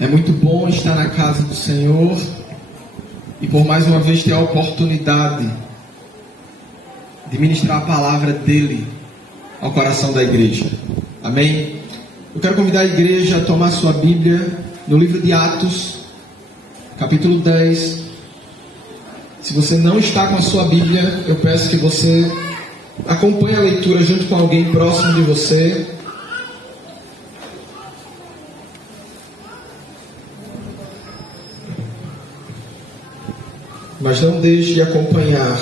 É muito bom estar na casa do Senhor e por mais uma vez ter a oportunidade de ministrar a palavra dele ao coração da igreja. Amém? Eu quero convidar a igreja a tomar sua Bíblia no livro de Atos, capítulo 10. Se você não está com a sua Bíblia, eu peço que você acompanhe a leitura junto com alguém próximo de você. Mas não deixe de acompanhar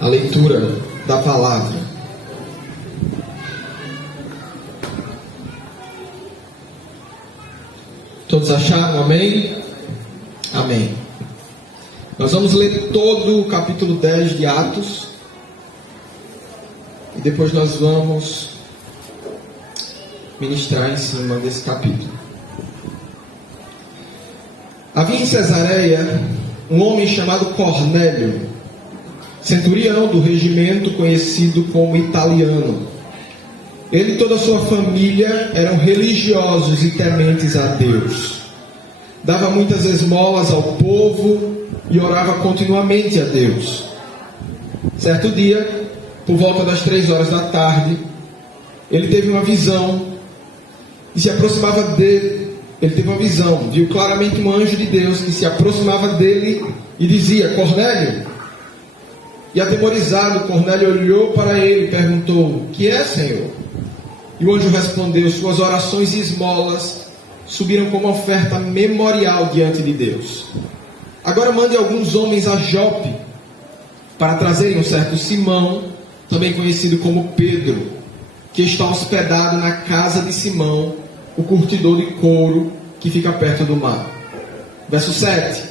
a leitura da palavra. Todos acharam? Amém? Amém. Nós vamos ler todo o capítulo 10 de Atos. E depois nós vamos ministrar em cima desse capítulo. Havia em Cesareia um homem chamado Cornélio, centurião do regimento conhecido como Italiano. Ele e toda a sua família eram religiosos e tementes a Deus. Dava muitas esmolas ao povo e orava continuamente a Deus. Certo dia, por volta das 3 horas da tarde, ele teve uma visão e se aproximava dele. Ele teve uma visão, viu claramente um anjo de Deus que se aproximava dele e dizia: Cornélio. E atemorizado, Cornélio olhou para ele e perguntou: que é, Senhor? E o anjo respondeu: suas orações e esmolas subiram como oferta memorial diante de Deus. Agora mande alguns homens a Jope para trazerem um certo Simão, também conhecido como Pedro, que está hospedado na casa de Simão, o curtidor de couro, que fica perto do mar. Verso 7.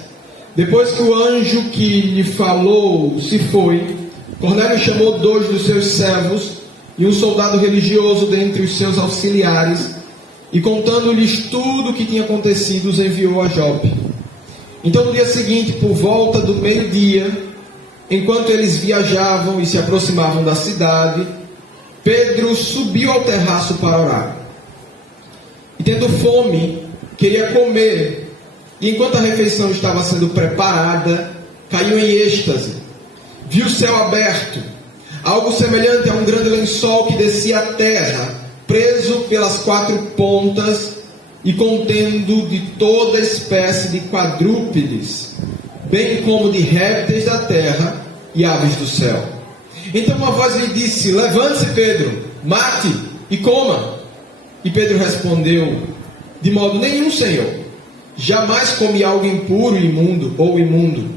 Depois que o anjo que lhe falou se foi, Cornélio chamou 2 dos seus servos e um soldado religioso dentre os seus auxiliares, e contando-lhes tudo o que tinha acontecido, os enviou a Jope. Então no dia seguinte, por volta do meio-dia, enquanto eles viajavam e se aproximavam da cidade, Pedro subiu ao terraço para orar. E tendo fome, queria comer. E enquanto a refeição estava sendo preparada, caiu em êxtase. Viu o céu aberto, algo semelhante a um grande lençol que descia à terra, preso pelas 4 pontas e contendo de toda espécie de quadrúpedes, bem como de répteis da terra e aves do céu. Então uma voz lhe disse: levante-se, Pedro, mate e coma. E Pedro respondeu: de modo nenhum, Senhor. Jamais comi algo impuro, imundo ou imundo.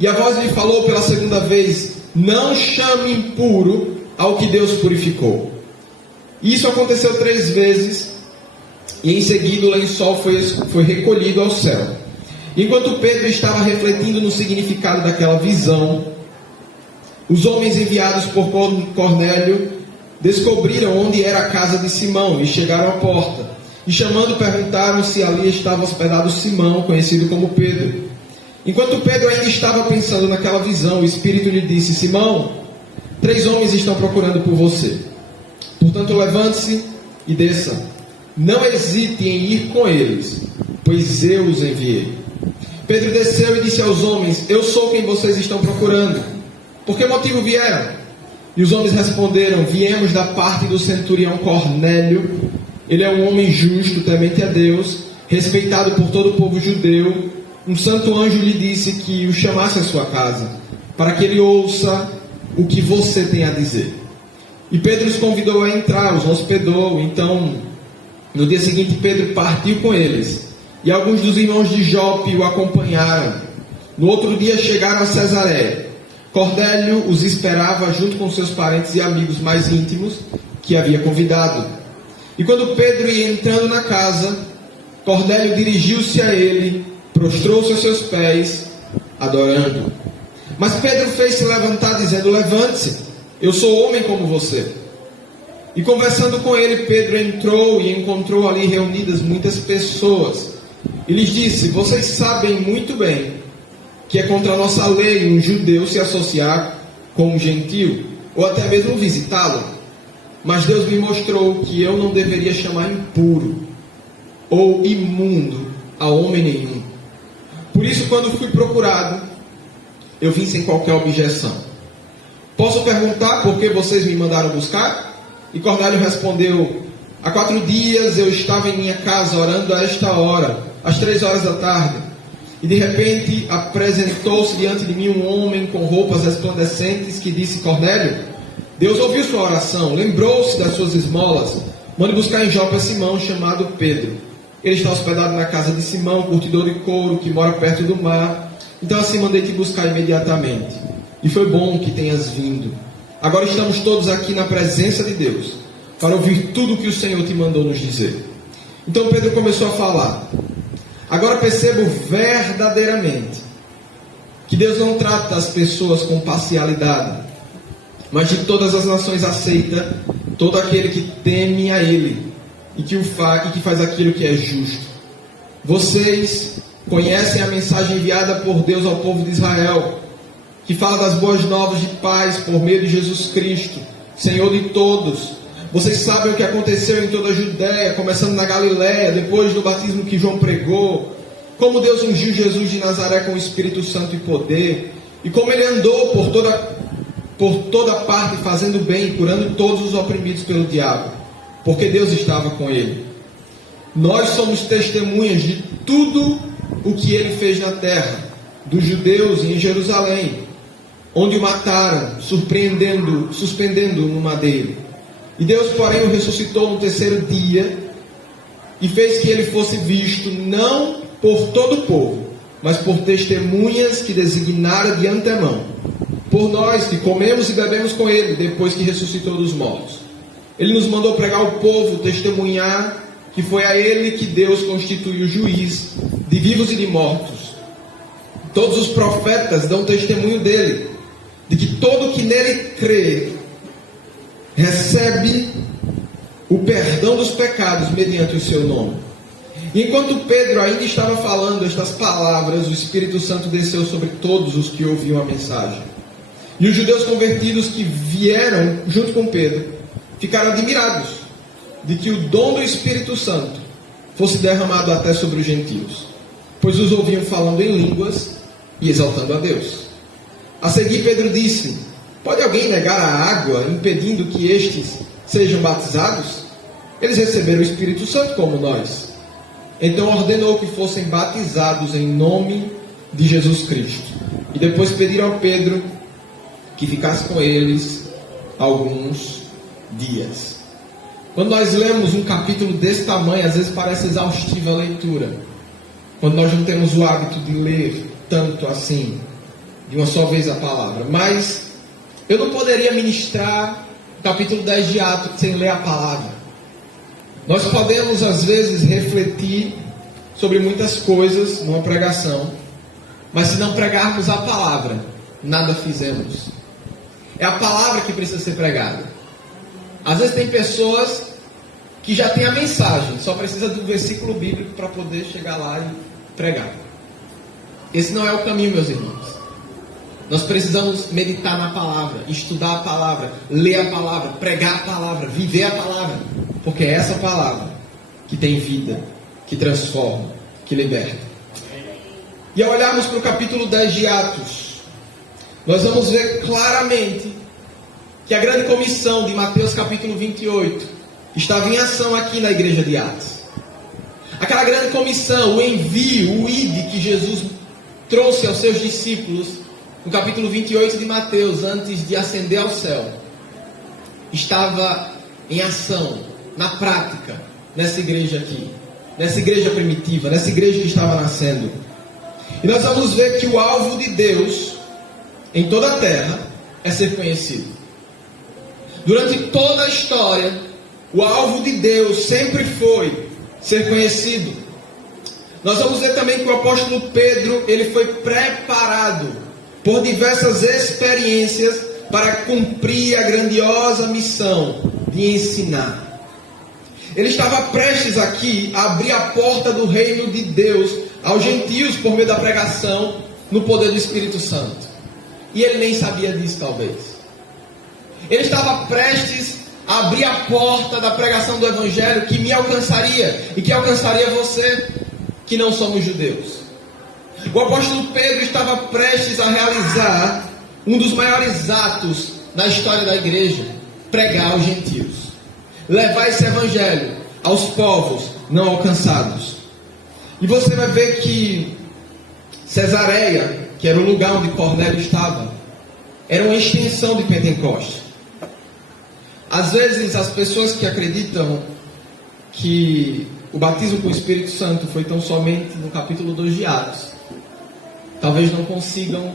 E a voz lhe falou pela segunda vez: não chame impuro ao que Deus purificou. Isso aconteceu 3 vezes, e em seguida o lençol foi recolhido ao céu. Enquanto Pedro estava refletindo no significado daquela visão, os homens enviados por Cornélio descobriram onde era a casa de Simão e chegaram à porta. E chamando, perguntaram se ali estava hospedado Simão, conhecido como Pedro. Enquanto Pedro ainda estava pensando naquela visão, o Espírito lhe disse: Simão, 3 homens estão procurando por você. Portanto, levante-se e desça. Não hesite em ir com eles, pois eu os enviei. Pedro desceu e disse aos homens: eu sou quem vocês estão procurando. Por que motivo vieram? E os homens responderam: viemos da parte do centurião Cornélio. Ele é um homem justo, temente a Deus, respeitado por todo o povo judeu. Um santo anjo lhe disse que o chamasse à sua casa, para que ele ouça o que você tem a dizer. E Pedro os convidou a entrar, os hospedou. Então, no dia seguinte, Pedro partiu com eles, e alguns dos irmãos de Jope o acompanharam. No outro dia chegaram a Cesareia. Cornélio os esperava junto com seus parentes e amigos mais íntimos que havia convidado. E quando Pedro ia entrando na casa, Cornélio dirigiu-se a ele, prostrou-se aos seus pés, adorando. Mas Pedro fez-se levantar, dizendo: levante-se, eu sou homem como você. E conversando com ele, Pedro entrou e encontrou ali reunidas muitas pessoas. E lhes disse: vocês sabem muito bem que é contra a nossa lei um judeu se associar com um gentio, ou até mesmo visitá-lo. Mas Deus me mostrou que eu não deveria chamar impuro ou imundo a homem nenhum. Por isso, quando fui procurado, eu vim sem qualquer objeção. Posso perguntar por que vocês me mandaram buscar? E Cornélio respondeu: há 4 dias eu estava em minha casa orando a esta hora, às 3 da tarde. E de repente apresentou-se diante de mim um homem com roupas resplandecentes que disse: Cornélio, Deus ouviu sua oração, lembrou-se das suas esmolas. Mande buscar em Jope Simão, chamado Pedro. Ele está hospedado na casa de Simão, curtidor de couro, que mora perto do mar. Então assim mandei te buscar imediatamente. E foi bom que tenhas vindo. Agora estamos todos aqui na presença de Deus, para ouvir tudo o que o Senhor te mandou nos dizer. Então Pedro começou a falar: agora percebo verdadeiramente que Deus não trata as pessoas com parcialidade, mas de todas as nações aceita todo aquele que teme a Ele e que faz aquilo que é justo. Vocês conhecem a mensagem enviada por Deus ao povo de Israel, que fala das boas novas de paz por meio de Jesus Cristo, Senhor de todos. Vocês sabem o que aconteceu em toda a Judéia, começando na Galiléia, depois do batismo que João pregou, como Deus ungiu Jesus de Nazaré com o Espírito Santo e poder, e como ele andou por toda parte fazendo bem, curando todos os oprimidos pelo diabo, porque Deus estava com ele. Nós somos testemunhas de tudo o que ele fez na terra, dos judeus e em Jerusalém, onde o mataram, suspendendo no madeiro. E Deus, porém, o ressuscitou no 3º dia e fez que ele fosse visto não por todo o povo, mas por testemunhas que designara de antemão, por nós que comemos e bebemos com ele depois que ressuscitou dos mortos. Ele nos mandou pregar ao povo, testemunhar que foi a ele que Deus constituiu juiz de vivos e de mortos. Todos os profetas dão testemunho dele, de que todo que nele crê recebe o perdão dos pecados mediante o seu nome. E enquanto Pedro ainda estava falando estas palavras, o Espírito Santo desceu sobre todos os que ouviam a mensagem. E os judeus convertidos que vieram junto com Pedro ficaram admirados de que o dom do Espírito Santo fosse derramado até sobre os gentios, pois os ouviam falando em línguas e exaltando a Deus. A seguir Pedro disse: pode alguém negar a água, impedindo que estes sejam batizados? Eles receberam o Espírito Santo como nós. Então ordenou que fossem batizados em nome de Jesus Cristo. E depois pediram a Pedro que ficasse com eles alguns dias. Quando nós lemos um capítulo desse tamanho, às vezes parece exaustiva a leitura. Quando nós não temos o hábito de ler tanto assim, de uma só vez a palavra. Mas eu não poderia ministrar o capítulo 10 de Atos sem ler a palavra. Nós podemos às vezes refletir sobre muitas coisas numa pregação, mas se não pregarmos a palavra, nada fizemos. É a palavra que precisa ser pregada. Às vezes tem pessoas que já têm a mensagem, só precisa do versículo bíblico para poder chegar lá e pregar. Esse não é o caminho, meus irmãos. Nós precisamos meditar na palavra, estudar a palavra, ler a palavra, pregar a palavra, viver a palavra, porque é essa palavra que tem vida, que transforma, que liberta. E ao olharmos para o capítulo 10 de Atos, nós vamos ver claramente que a grande comissão de Mateus capítulo 28 estava em ação aqui na igreja de Atos. Aquela grande comissão, o envio, o ide que Jesus trouxe aos seus discípulos no capítulo 28 de Mateus, antes de ascender ao céu, estava em ação, na prática, nessa igreja aqui, nessa igreja primitiva, nessa igreja que estava nascendo. E nós vamos ver que o alvo de Deus em toda a terra é ser conhecido. Durante toda a história, o alvo de Deus sempre foi ser conhecido. Nós vamos ver também que o apóstolo Pedro, ele foi preparado por diversas experiências para cumprir a grandiosa missão de ensinar. Ele estava prestes aqui a abrir a porta do reino de Deus aos gentios por meio da pregação no poder do Espírito Santo. E ele nem sabia disso, talvez. Ele estava prestes abrir a porta da pregação do Evangelho que me alcançaria e que alcançaria você, que não somos judeus. O apóstolo Pedro estava prestes a realizar um dos maiores atos na história da igreja: pregar aos gentios, levar esse Evangelho aos povos não alcançados. E você vai ver que Cesareia, que era o lugar onde Cornélio estava, era uma extensão de Pentecostes. Às vezes as pessoas que acreditam que o batismo com o Espírito Santo foi tão somente no capítulo 2 de Atos, talvez não consigam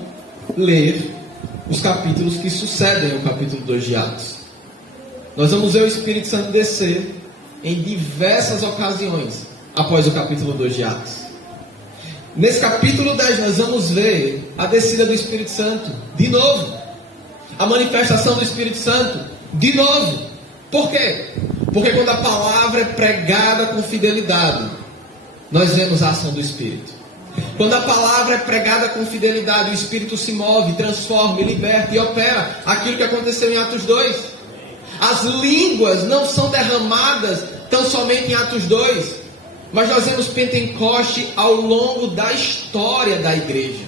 ler os capítulos que sucedem ao capítulo 2 de Atos. Nós vamos ver o Espírito Santo descer em diversas ocasiões após o capítulo 2 de Atos. Nesse capítulo 10 nós vamos ver a descida do Espírito Santo de novo, a manifestação do Espírito Santo de novo. Por quê? Porque quando a palavra é pregada com fidelidade, nós vemos a ação do Espírito. Quando a palavra é pregada com fidelidade, o Espírito se move, transforma, liberta e opera aquilo que aconteceu em Atos 2. As línguas não são derramadas tão somente em Atos 2, mas nós vemos Pentecoste ao longo da história da igreja.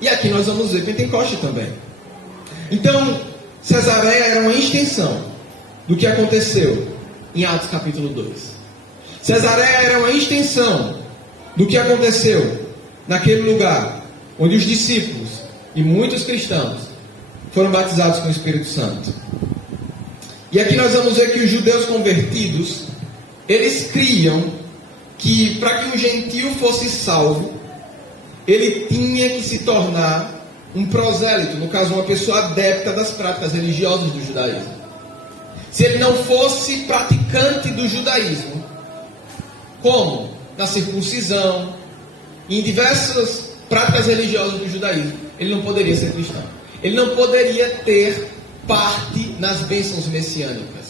E aqui nós vamos ver Pentecoste também. Então, Cesareia era uma extensão do que aconteceu em Atos capítulo 2. Cesareia era uma extensão do que aconteceu naquele lugar onde os discípulos e muitos cristãos foram batizados com o Espírito Santo. E aqui nós vamos ver que os judeus convertidos, eles criam que para que um gentio fosse salvo, ele tinha que se tornar um prosélito, no caso uma pessoa adepta das práticas religiosas do judaísmo. Se ele não fosse praticante do judaísmo, como na circuncisão, em diversas práticas religiosas do judaísmo, ele não poderia ser cristão. Ele não poderia ter parte nas bênçãos messiânicas.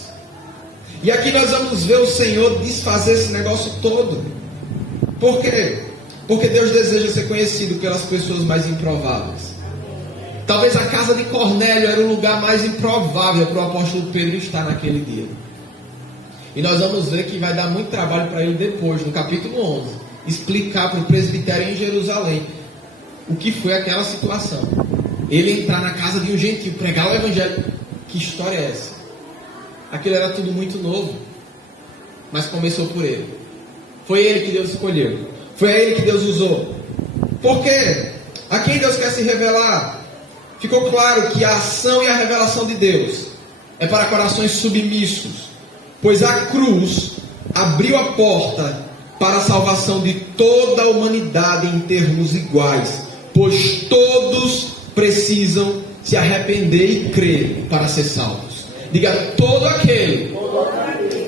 E aqui nós vamos ver o Senhor desfazer esse negócio todo. Por quê? Porque Deus deseja ser conhecido pelas pessoas mais improváveis. Talvez a casa de Cornélio era o lugar mais improvável para o apóstolo Pedro estar naquele dia. E nós vamos ver que vai dar muito trabalho para ele depois, no capítulo 11, explicar para o presbitério em Jerusalém o que foi aquela situação. Ele entrar na casa de um gentio, pregar o evangelho. Que história é essa? Aquilo era tudo muito novo, mas começou por ele. Foi ele que Deus escolheu, foi a ele que Deus usou. Por quê? A quem Deus quer se revelar? Ficou claro que a ação e a revelação de Deus é para corações submissos, pois a cruz abriu a porta para a salvação de toda a humanidade em termos iguais, pois todos precisam se arrepender e crer para ser salvos. Diga: todo aquele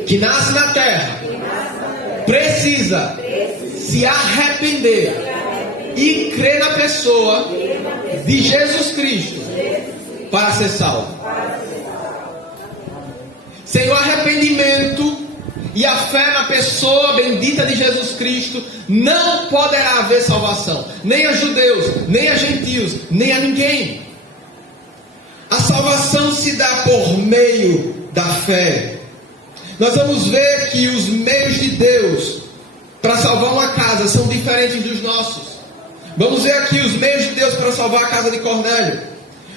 que nasce na terra precisa se arrepender e crer na pessoa de Jesus Cristo para ser salvo. Sem o arrependimento e a fé na pessoa bendita de Jesus Cristo, não poderá haver salvação, nem a judeus, nem a gentios, nem a ninguém. A salvação se dá por meio da fé. Nós vamos ver que os meios de Deus para salvar uma casa são diferentes dos nossos. Vamos ver aqui os meios de Deus para salvar a casa de Cornélio.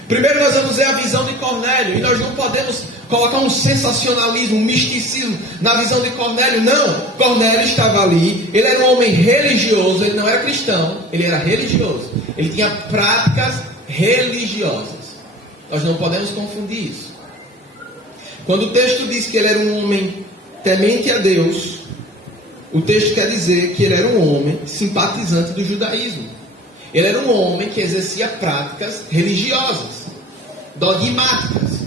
Primeiro nós vamos ver a visão de Cornélio. E nós não podemos colocar um sensacionalismo, um misticismo na visão de Cornélio. Não, Cornélio estava ali. Ele era um homem religioso. Ele não era cristão, ele era religioso. Ele tinha práticas religiosas. Nós não podemos confundir isso. Quando o texto diz que ele era um homem temente a Deus, o texto quer dizer que ele era um homem simpatizante do judaísmo. Ele era um homem que exercia práticas religiosas, dogmáticas.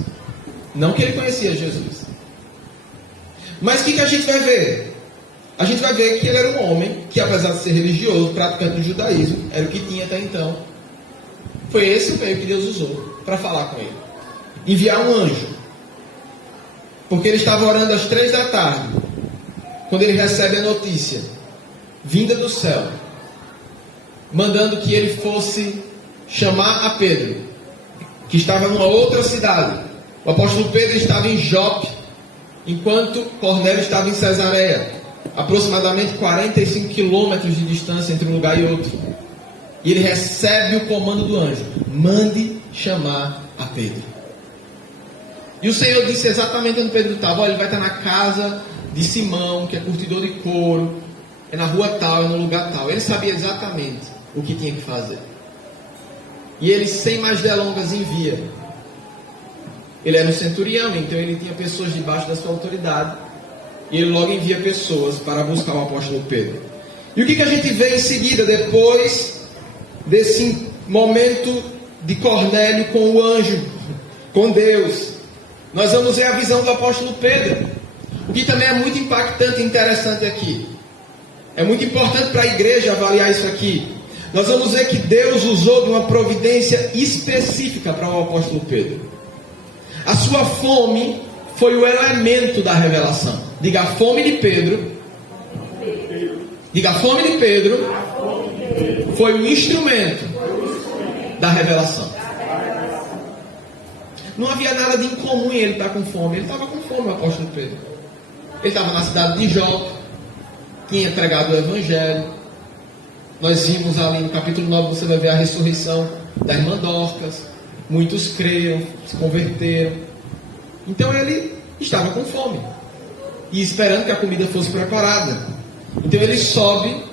Não que ele conhecia Jesus. Mas o que a gente vai ver? A gente vai ver que ele era um homem que, apesar de ser religioso, praticante do judaísmo, era o que tinha até então. Foi esse o meio que Deus usou para falar com ele. Enviar um anjo. Porque ele estava orando às 3 da tarde, quando ele recebe a notícia vinda do céu, mandando que ele fosse chamar a Pedro, que estava numa outra cidade. O apóstolo Pedro estava em Jope, enquanto Cornélio estava em Cesareia, aproximadamente 45 quilômetros de distância entre um lugar e outro. E ele recebe o comando do anjo: mande chamar a Pedro. E o Senhor disse exatamente onde Pedro estava: olha, ele vai estar na casa de Simão, que é curtidor de couro, é na rua tal, é no lugar tal. Ele sabia exatamente o que tinha que fazer. E ele, sem mais delongas, envia. Ele era um centurião, então ele tinha pessoas debaixo da sua autoridade. E ele logo envia pessoas para buscar o apóstolo Pedro. E o que a gente vê em seguida, depois desse momento de Cornélio com o anjo, com Deus? Nós vamos ver a visão do apóstolo Pedro. O que também é muito impactante e interessante aqui. É muito importante para a igreja avaliar isso aqui. Nós vamos ver que Deus usou de uma providência específica para o apóstolo Pedro. A sua fome foi o elemento da revelação. Diga: a fome de Pedro. Diga: a fome de Pedro foi o instrumento da revelação. Não havia nada de incomum em ele estar com fome. Ele estava com fome, o apóstolo Pedro. Ele estava na cidade de Jope, tinha pregado o evangelho. Nós vimos ali no capítulo 9, você vai ver a ressurreição da irmã Dorcas. Muitos creram, se converteram. Então ele estava com fome e esperando que a comida fosse preparada. Então ele sobe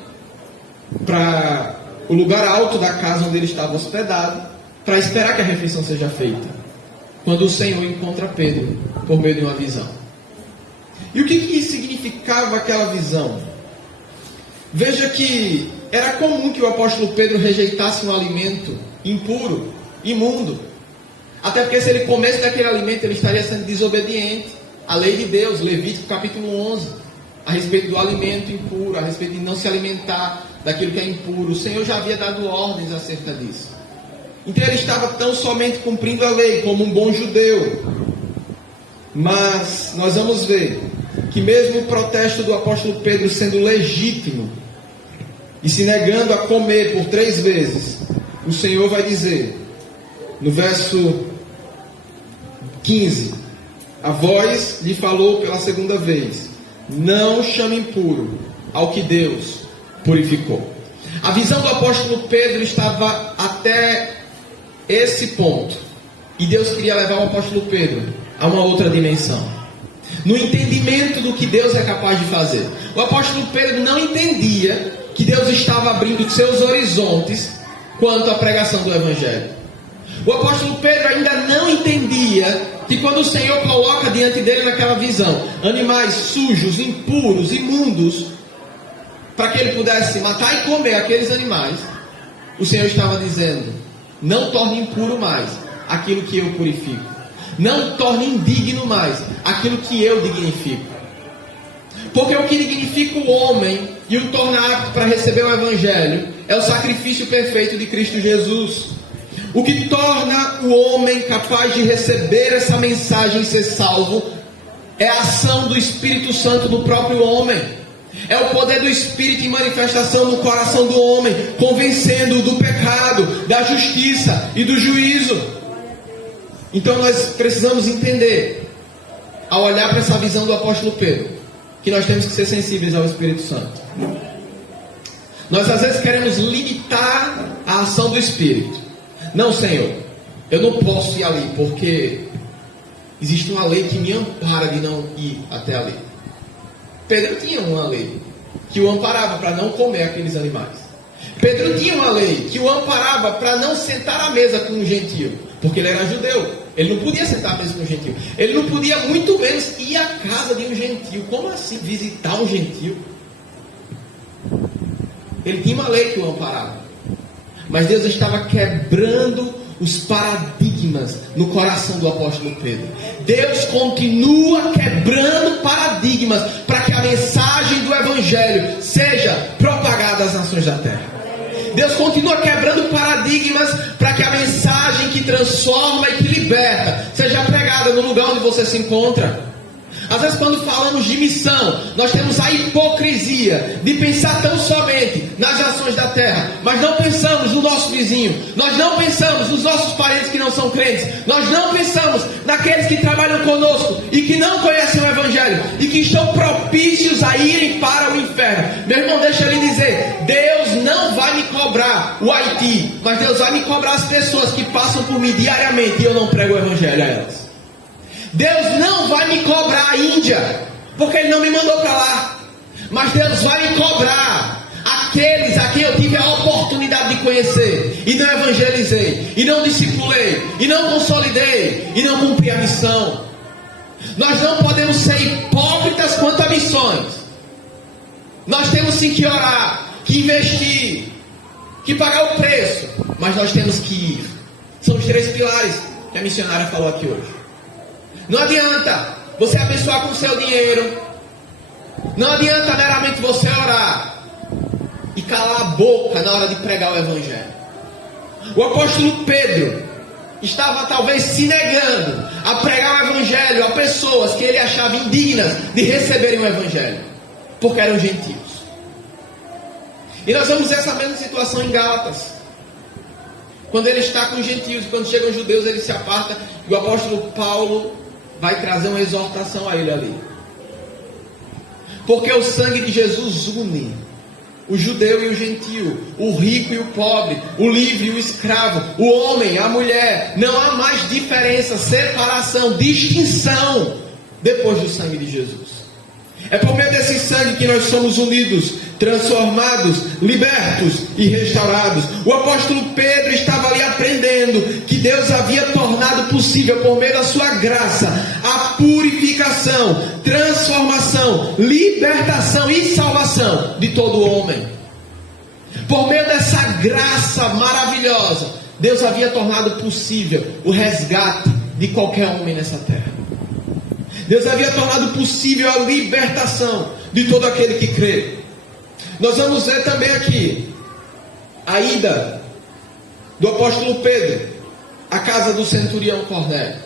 para o lugar alto da casa onde ele estava hospedado, para esperar que a refeição seja feita, quando o Senhor encontra Pedro por meio de uma visão. E o que significava aquela visão? Veja que era comum que o apóstolo Pedro rejeitasse um alimento impuro, imundo. Até porque se ele comesse daquele alimento, ele estaria sendo desobediente à lei de Deus. Levítico capítulo 11, a respeito do alimento impuro, a respeito de não se alimentar daquilo que é impuro. O Senhor já havia dado ordens acerca disso. Então ele estava tão somente cumprindo a lei, como um bom judeu. Mas nós vamos ver que mesmo o protesto do apóstolo Pedro sendo legítimo e se negando a comer por 3 vezes, o Senhor vai dizer no verso 15: a voz lhe falou pela segunda vez: não chame impuro ao que Deus purificou. A visão do apóstolo Pedro estava até esse ponto, e Deus queria levar o apóstolo Pedro a uma outra dimensão, no entendimento do que Deus é capaz de fazer. O apóstolo Pedro não entendia que Deus estava abrindo seus horizontes quanto à pregação do evangelho. O apóstolo Pedro ainda não entendia que quando o Senhor coloca diante dele naquela visão animais sujos, impuros, imundos, para que ele pudesse matar e comer aqueles animais, o Senhor estava dizendo: não torne impuro mais aquilo que eu purifico, não torne indigno mais aquilo que eu dignifico. Porque o que dignifica o homem e o torna apto para receber o evangelho é o sacrifício perfeito de Cristo Jesus. O que torna o homem capaz de receber essa mensagem e ser salvo é a ação do Espírito Santo no próprio homem. É o poder do Espírito em manifestação no coração do homem, convencendo-o do pecado, da justiça e do juízo. Então nós precisamos entender, ao olhar para essa visão do apóstolo Pedro, que nós temos que ser sensíveis ao Espírito Santo. Nós às vezes queremos limitar a ação do Espírito. Não, Senhor, eu não posso ir ali, porque existe uma lei que me ampara de não ir até ali. Pedro tinha uma lei que o amparava para não comer aqueles animais. Pedro tinha uma lei que o amparava para não sentar à mesa com um gentio, porque ele era judeu. Ele não podia sentar à mesa com um gentio. Ele não podia muito menos ir à casa de um gentio. Como assim visitar um gentio? Ele tinha uma lei que o amparava. Mas Deus estava quebrando os paradigmas no coração do apóstolo Pedro. Deus continua quebrando paradigmas para que a mensagem do evangelho seja propagada às nações da terra. Deus continua quebrando paradigmas para que a mensagem que transforma e que liberta seja pregada no lugar onde você se encontra. Às vezes quando falamos de missão, nós temos a hipocrisia de pensar tão somente nas nações da terra, mas não pensamos no nosso vizinho, nós não pensamos nos nossos parentes que não são crentes, nós não pensamos naqueles que trabalham conosco e que não conhecem o Evangelho e que estão propícios a irem para o inferno. Meu irmão, deixa eu lhe dizer, Deus não vai me cobrar o Haiti, mas Deus vai me cobrar as pessoas que passam por mim diariamente e eu não prego o Evangelho a elas. Deus não vai me cobrar a Índia, porque Ele não me mandou para lá. Mas Deus vai me cobrar aqueles a quem eu tive a oportunidade de conhecer e não evangelizei, e não discipulei, e não consolidei, e não cumpri a missão. Nós não podemos ser hipócritas quanto a missões. Nós temos sim que orar, que investir, que pagar o preço, mas nós temos que ir. São os 3 pilares que a missionária falou aqui hoje. Não adianta você abençoar com o seu dinheiro. Não adianta meramente você orar e calar a boca na hora de pregar o Evangelho. O apóstolo Pedro estava talvez se negando a pregar o Evangelho a pessoas que ele achava indignas de receberem o Evangelho, porque eram gentios. E nós vemos essa mesma situação em Gálatas. Quando ele está com os gentios, quando chegam os judeus, ele se aparta. E o apóstolo Paulo vai trazer uma exortação a ele ali. Porque o sangue de Jesus une o judeu e o gentio, o rico e o pobre, o livre e o escravo, o homem, a mulher. Não há mais diferença, separação, distinção depois do sangue de Jesus. É por meio desse sangue que nós somos unidos, transformados, libertos e restaurados. O apóstolo Pedro estava ali aprendendo que Deus havia tornado possível, por meio da sua graça, a purificação, transformação, libertação e salvação de todo homem. Por meio dessa graça maravilhosa, Deus havia tornado possível o resgate de qualquer homem nessa terra. Deus havia tornado possível a libertação de todo aquele que crê. Nós vamos ver também aqui a ida do apóstolo Pedro à casa do centurião Cornélio.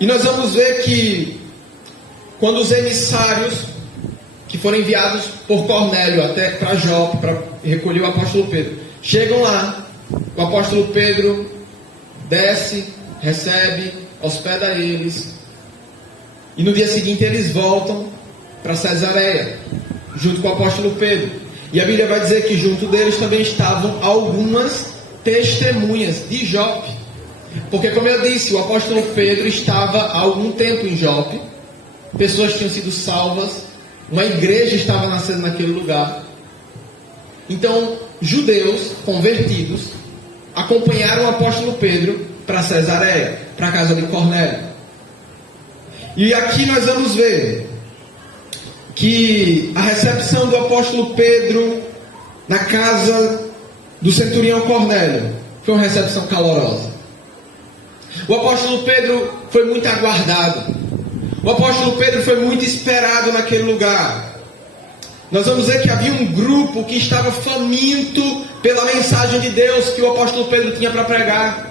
E nós vamos ver que quando os emissários que foram enviados por Cornélio até para Jope para recolher o apóstolo Pedro chegam lá, o apóstolo Pedro desce, recebe, hospeda eles, e no dia seguinte eles voltam para Cesareia junto com o apóstolo Pedro. E a Bíblia vai dizer que junto deles também estavam algumas testemunhas de Jope, porque, como eu disse, o apóstolo Pedro estava há algum tempo em Jope, pessoas tinham sido salvas, uma igreja estava nascendo naquele lugar. Então judeus convertidos acompanharam o apóstolo Pedro para Cesareia, para a casa de Cornélio. E aqui nós vamos ver que a recepção do apóstolo Pedro na casa do centurião Cornélio foi uma recepção calorosa. O apóstolo Pedro foi muito aguardado. O apóstolo Pedro foi muito esperado naquele lugar. Nós vamos ver que havia um grupo que estava faminto pela mensagem de Deus que o apóstolo Pedro tinha para pregar.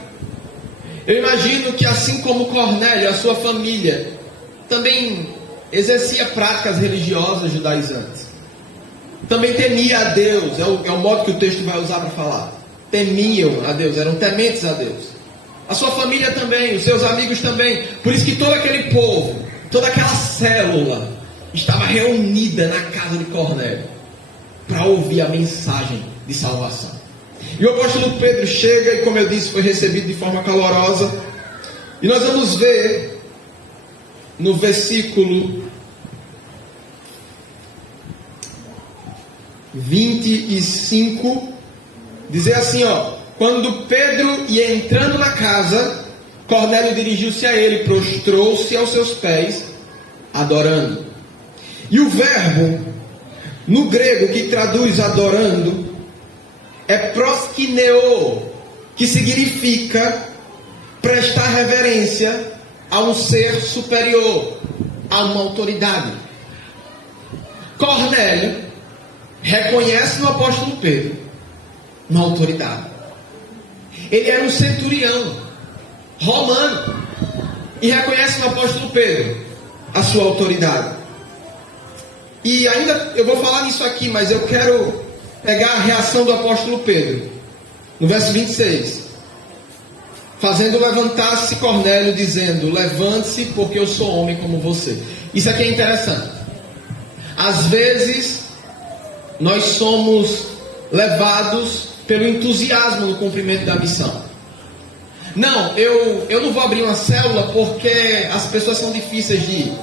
Eu imagino que, assim como Cornélio, a sua família também exercia práticas religiosas judaizantes. Também temia a Deus, é o modo que o texto vai usar para falar. Temiam a Deus, eram tementes a Deus. A sua família também, os seus amigos também. Por isso que todo aquele povo, toda aquela célula estava reunida na casa de Cornélio para ouvir a mensagem de salvação. E o apóstolo Pedro chega e, como eu disse, foi recebido de forma calorosa. E nós vamos ver no versículo 25, dizer assim, quando Pedro ia entrando na casa, Cornélio dirigiu-se a ele, prostrou-se aos seus pés, adorando. E o verbo, no grego, que traduz adorando, é proskineo, que significa prestar reverência a um ser superior, a uma autoridade. Cornélio reconhece no apóstolo Pedro uma autoridade. Ele era um centurião romano. e reconhece no apóstolo Pedro a sua autoridade. E ainda eu vou falar nisso aqui, mas eu quero pegar a reação do apóstolo Pedro, no verso 26. Fazendo levantar-se Cornélio, dizendo: levante-se, porque eu sou homem como você. Isso aqui é interessante. Às vezes, nós somos levados pelo entusiasmo no cumprimento da missão. Não, eu não vou abrir uma célula porque as pessoas são difíceis de ir.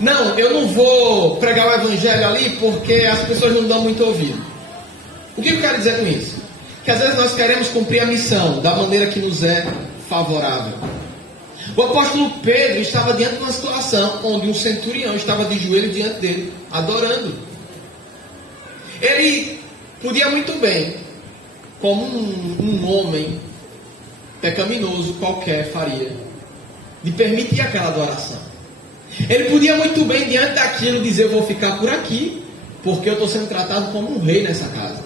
Não, eu não vou pregar o evangelho ali porque as pessoas não dão muito ouvido. O que eu quero dizer com isso? Que às vezes nós queremos cumprir a missão da maneira que nos é favorável. O apóstolo Pedro estava diante de uma situação onde um centurião estava de joelho diante dele, adorando. Ele podia muito bem, como um homem pecaminoso qualquer faria, de permitir aquela adoração. Ele podia muito bem, diante daquilo, dizer: eu vou ficar por aqui, porque eu estou sendo tratado como um rei nessa casa.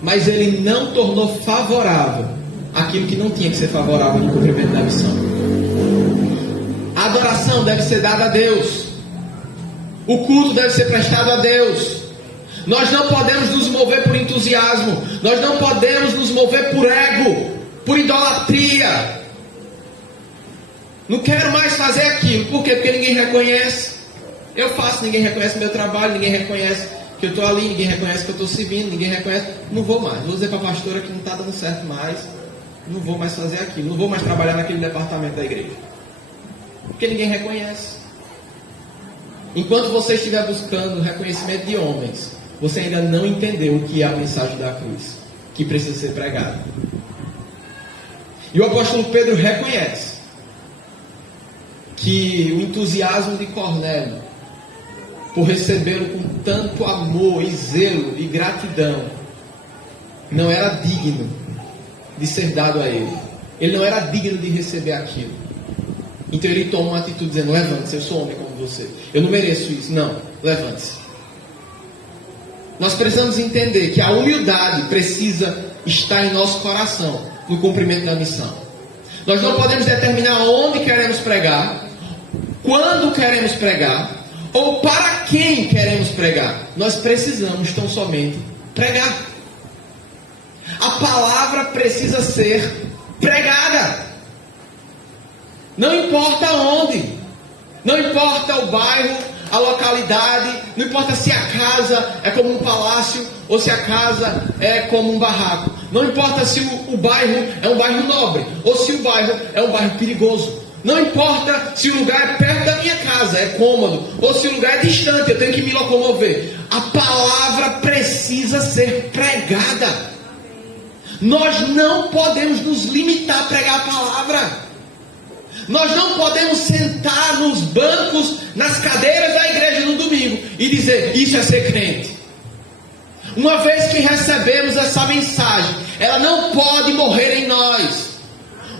Mas ele não tornou favorável aquilo que não tinha que ser favorável no cumprimento da missão. A adoração deve ser dada a Deus. O culto deve ser prestado a Deus. Nós não podemos nos mover por entusiasmo. Nós não podemos nos mover por ego, por idolatria. Não quero mais fazer aquilo. Por quê? Porque ninguém reconhece. Eu faço, ninguém reconhece meu trabalho, ninguém reconhece que eu estou ali, ninguém reconhece que eu estou servindo, ninguém reconhece. Não vou mais. Vou dizer para a pastora que não está dando certo mais. Não vou mais fazer aquilo. Não vou mais trabalhar naquele departamento da igreja. Porque ninguém reconhece. Enquanto você estiver buscando reconhecimento de homens, você ainda não entendeu o que é a mensagem da cruz, que precisa ser pregada. E o apóstolo Pedro reconhece que o entusiasmo de Cornélio por recebê-lo com tanto amor e zelo e gratidão não era digno de ser dado a ele. Ele não era digno de receber aquilo. Então ele toma uma atitude dizendo: levante-se, eu sou homem como você. Eu não mereço isso. Não, levante-se. Nós precisamos entender que a humildade precisa estar em nosso coração no cumprimento da missão. Nós não podemos determinar onde queremos pregar, quando queremos pregar, ou para quem queremos pregar. Nós precisamos tão somente pregar. A palavra precisa ser pregada. Não importa onde, não importa o bairro, a localidade, não importa se a casa é como um palácio ou se a casa é como um barraco. Não importa se o bairro é um bairro nobre ou se o bairro é um bairro perigoso. Não importa se o lugar é perto da minha casa, é cômodo, ou se o lugar é distante, eu tenho que me locomover. A palavra precisa ser pregada. Nós não podemos nos limitar a pregar a palavra. Nós não podemos sentar nos bancos, nas cadeiras da igreja no domingo e dizer: isso é ser crente. Uma vez que recebemos essa mensagem, ela não pode morrer em nós.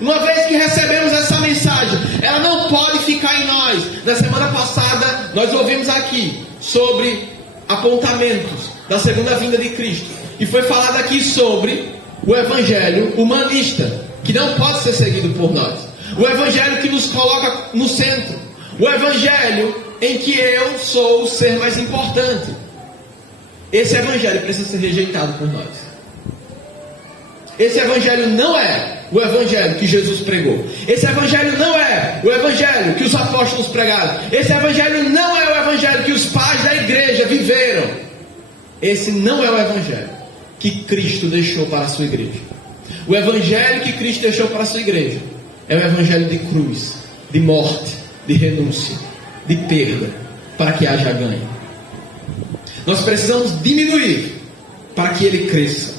Uma vez que recebemos essa mensagem, ela não pode ficar em nós. Na semana passada, nós ouvimos aqui sobre apontamentos da segunda vinda de Cristo. E foi falado aqui sobre o evangelho humanista, que não pode ser seguido por nós. O evangelho que nos coloca no centro. O evangelho em que eu sou o ser mais importante. Esse evangelho precisa ser rejeitado por nós. Esse evangelho não é o evangelho que Jesus pregou. Esse evangelho não é o evangelho que os apóstolos pregaram. Esse evangelho não é o evangelho que os pais da igreja viveram. Esse não é o evangelho que Cristo deixou para a sua igreja. O evangelho que Cristo deixou para a sua igreja é o evangelho de cruz, de morte, de renúncia, de perda, para que haja ganho. Nós precisamos diminuir para que ele cresça.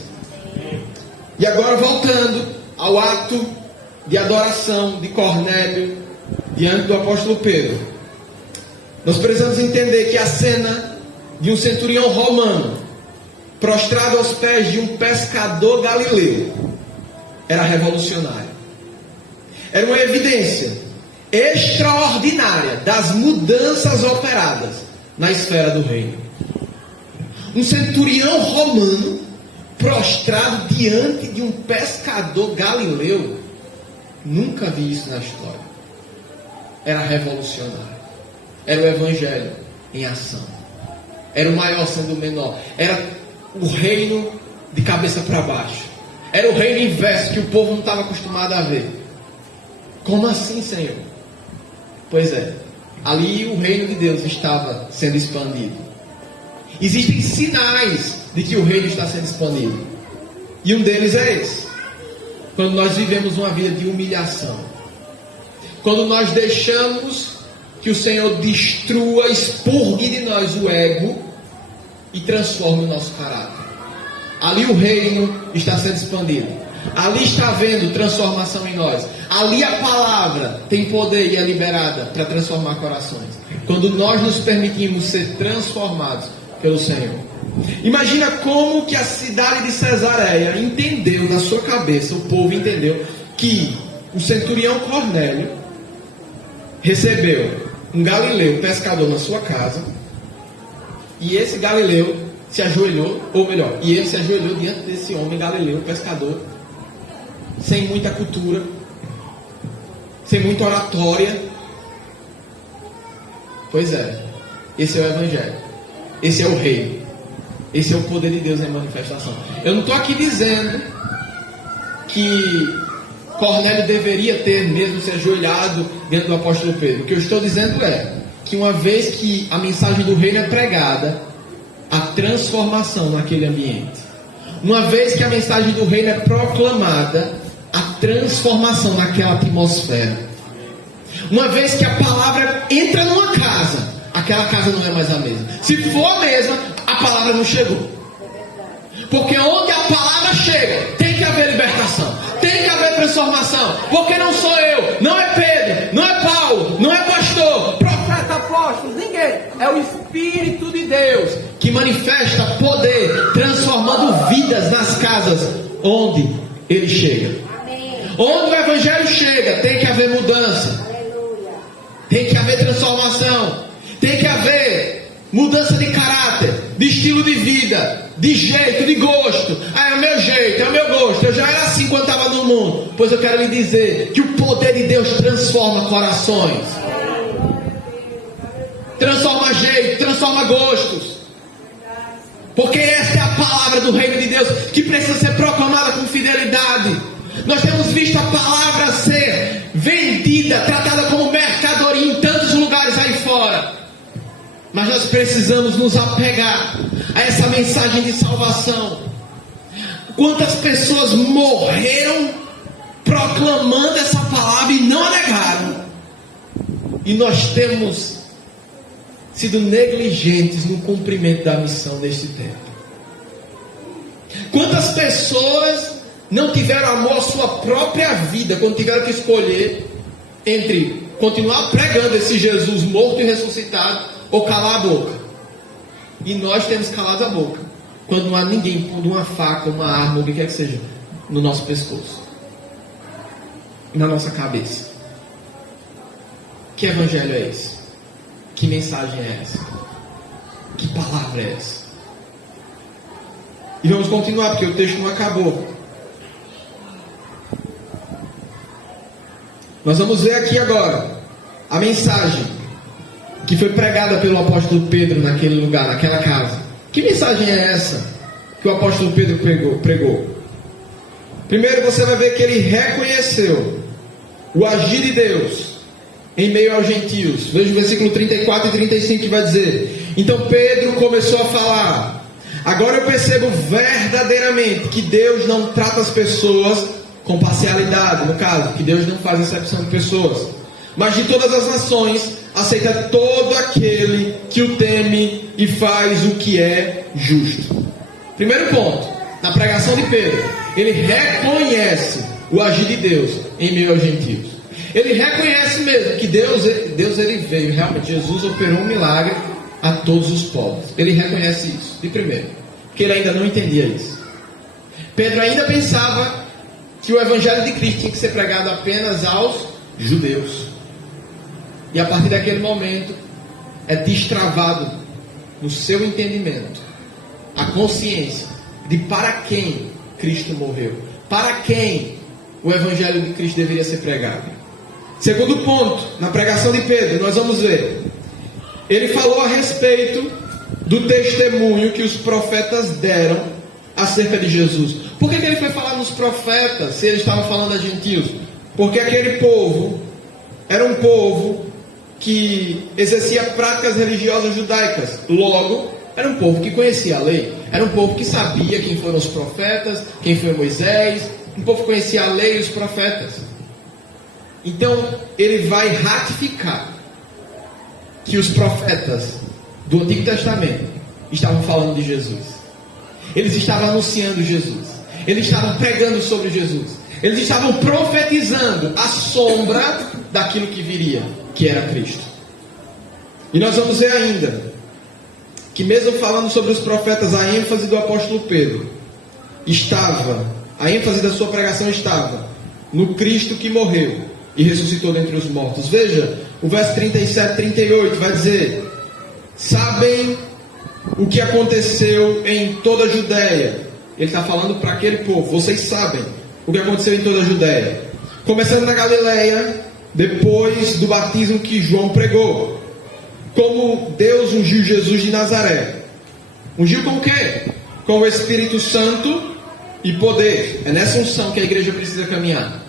E agora, voltando ao ato de adoração de Cornélio diante do apóstolo Pedro, nós precisamos entender que a cena de um centurião romano prostrado aos pés de um pescador galileu era revolucionária. Era uma evidência extraordinária das mudanças operadas na esfera do reino. Um centurião romano prostrado diante de um pescador galileu. Nunca vi isso na história. era revolucionário. Era o evangelho em ação. Era o maior sendo o menor. Era o reino de cabeça para baixo. Era o reino inverso que o povo não estava acostumado a ver. Como assim, Senhor? Pois é, ali o reino de Deus estava sendo expandido. Existem sinais de que o reino está sendo expandido. E um deles é esse. Quando nós vivemos uma vida de humilhação. Quando nós deixamos que o Senhor destrua, expurgue de nós o ego e transforme o nosso caráter. Ali o reino está sendo expandido. Ali está havendo transformação em nós. Ali a palavra tem poder e é liberada para transformar corações. Quando nós nos permitimos ser transformados pelo Senhor. Imagina como que a cidade de Cesareia entendeu, na sua cabeça, o povo entendeu, que o centurião Cornélio recebeu um galileu pescador na sua casa, e esse galileu se ajoelhou, ou melhor, e ele se ajoelhou diante desse homem galileu pescador, sem muita cultura, sem muita oratória. Pois é, esse é o evangelho, esse é o reino, esse é o poder de Deus em manifestação. Eu não estou aqui dizendo que Cornélio deveria ter mesmo se ajoelhado diante do apóstolo Pedro. O que eu estou dizendo é que uma vez que a mensagem do reino é pregada, há transformação naquele ambiente. Uma vez que a mensagem do reino é proclamada, há transformação naquela atmosfera. Uma vez que a palavra entra numa casa, aquela casa não é mais a mesma. Se for a mesma, a palavra não chegou. Porque onde a palavra chega, tem que haver libertação, tem que haver transformação. Porque não sou eu, não é Pedro, não é Paulo, não é pastor, profeta, apóstolo, ninguém. É o Espírito de Deus que manifesta poder, transformando vidas nas casas onde ele chega. Onde o evangelho chega, tem que haver mudança, tem que haver transformação, tem que haver mudança de caráter, de estilo de vida, de jeito, de gosto. Ah, é o meu jeito, é o meu gosto. Eu já era assim quando estava no mundo. Pois eu quero lhe dizer que o poder de Deus transforma corações, transforma jeito, transforma gostos. Porque essa é a palavra do reino de Deus que precisa ser proclamada com fidelidade. Nós temos visto a palavra ser vendida, tratada como mercadoria em tantos lugares aí fora. Mas nós precisamos nos apegar a essa mensagem de salvação. Quantas pessoas morreram proclamando essa palavra e não a negaram? E nós temos sido negligentes no cumprimento da missão neste tempo. Quantas pessoas não tiveram amor à sua própria vida quando tiveram que escolher entre continuar pregando esse Jesus morto e ressuscitado ou calar a boca? E nós temos calado a boca quando não há ninguém pondo uma faca, uma arma, o que quer que seja, no nosso pescoço, na nossa cabeça. Que evangelho é esse? Que mensagem é essa? Que palavra é essa? E vamos continuar, porque o texto não acabou. Nós vamos ver aqui agora a mensagem que foi pregada pelo apóstolo Pedro naquele lugar, naquela casa. Que mensagem é essa que o apóstolo Pedro pregou? Primeiro você vai ver que ele reconheceu o agir de Deus em meio aos gentios. Veja o versículo 34 e 35 que vai dizer: então Pedro começou a falar: agora eu percebo verdadeiramente que Deus não trata as pessoas com parcialidade, no caso, que Deus não faz exceção de pessoas, mas de todas as nações aceita todo aquele que o teme e faz o que é justo. Primeiro ponto, na pregação de Pedro, ele reconhece o agir de Deus em meio aos gentios. Ele reconhece mesmo que Deus ele veio, realmente Jesus operou um milagre a todos os povos. Ele reconhece isso, de primeiro, porque ele ainda não entendia isso. Pedro ainda pensava que o evangelho de Cristo tinha que ser pregado apenas aos judeus. E a partir daquele momento é destravado no seu entendimento a consciência de para quem Cristo morreu, para quem o evangelho de Cristo deveria ser pregado. Segundo ponto, na pregação de Pedro, nós vamos ver. Ele falou a respeito do testemunho que os profetas deram acerca de Jesus. Por que ele foi falar nos profetas, se ele estava falando a gentios? Porque aquele povo era um povo que exercia práticas religiosas judaicas. Logo, era um povo que conhecia a lei. Era um povo que sabia quem foram os profetas, quem foi Moisés. Um povo que conhecia a lei e os profetas. Então, ele vai ratificar que os profetas do Antigo Testamento estavam falando de Jesus. Eles estavam anunciando Jesus. Eles estavam pregando sobre Jesus. Eles estavam profetizando a sombra daquilo que viria, que era Cristo. E nós vamos ver ainda que mesmo falando sobre os profetas, a ênfase do apóstolo Pedro a ênfase da sua pregação estava no Cristo que morreu e ressuscitou dentre os mortos. Veja, o verso 37, 38 vai dizer: sabem o que aconteceu em toda a Judéia. Ele está falando para aquele povo. Vocês sabem o que aconteceu em toda a Judéia, começando na Galileia, depois do batismo que João pregou, como Deus ungiu Jesus de Nazaré. Ungiu com o quê? Com o Espírito Santo e poder. É nessa unção que a igreja precisa caminhar,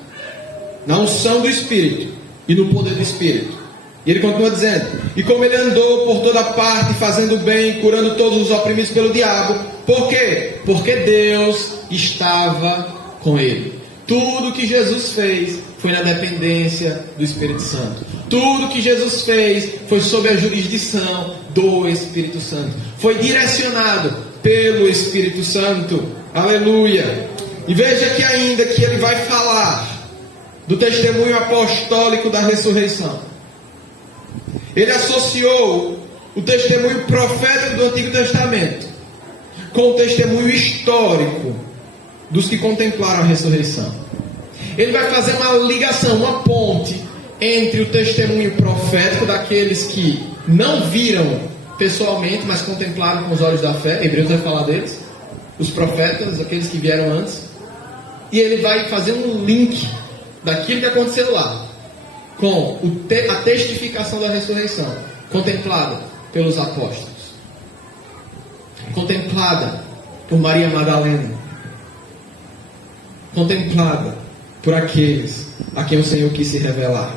na unção do Espírito e no poder do Espírito. E ele continua dizendo: e como ele andou por toda parte, fazendo bem, curando todos os oprimidos pelo diabo. Por quê? Porque Deus estava com ele. Tudo que Jesus fez foi na dependência do Espírito Santo. Tudo que Jesus fez foi sob a jurisdição do Espírito Santo. Foi direcionado pelo Espírito Santo. Aleluia. E veja que ainda que ele vai falar do testemunho apostólico da ressurreição. Ele associou o testemunho profético do Antigo Testamento com o testemunho histórico dos que contemplaram a ressurreição. Ele vai fazer uma ligação, uma ponte entre o testemunho profético daqueles que não viram pessoalmente, mas contemplaram com os olhos da fé. Hebreus vai falar deles, os profetas, aqueles que vieram antes. E ele vai fazer um link daquilo que aconteceu lá com a testificação da ressurreição, contemplada pelos apóstolos, contemplada por Maria Madalena, contemplada por aqueles a quem o Senhor quis se revelar.